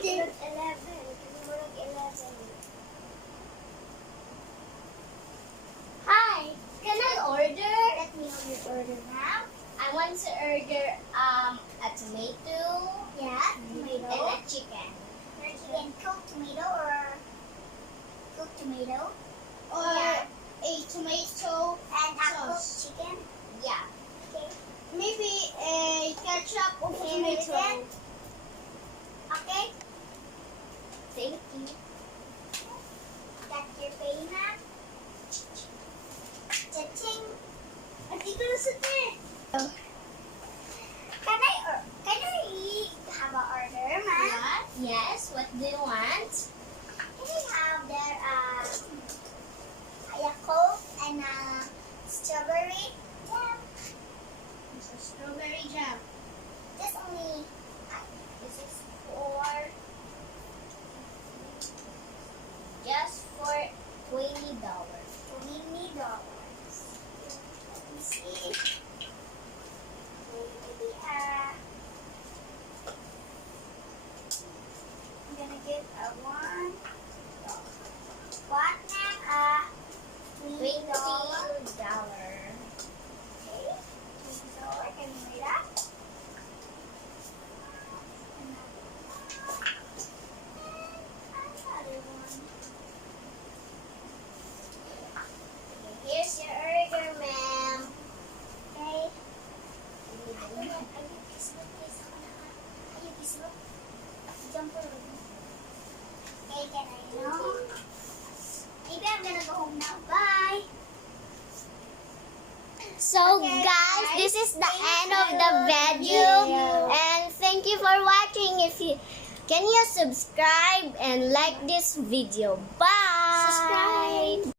Murag 11. Murag 11. Hi, can I order? Let me order now. I want to order a tomato. Yeah, tomato. And a chicken. Chicken cooked tomato or cooked tomato? Or a tomato and a cooked chicken? Yeah. Okay. Maybe a ketchup or tomato. Okay. Thank you. Got your pay na? Cha-ching. Andito na sa te. Can I have an order, ma'am? What? Yes. What do you want? Can I have there a Coke and a strawberry jam? It's a strawberry jam. Just only. This is for just for $20. $20. Let me see. Maybe I'm gonna get a one. What now? $20. Okay. $20. Can you read that? Here's your order, ma'am. Okay. Okay, can I know? Maybe I'm gonna go home now. Bye. So guys, this is the end of the video. And thank you for watching. Can you subscribe and like this video? Bye. Subscribe.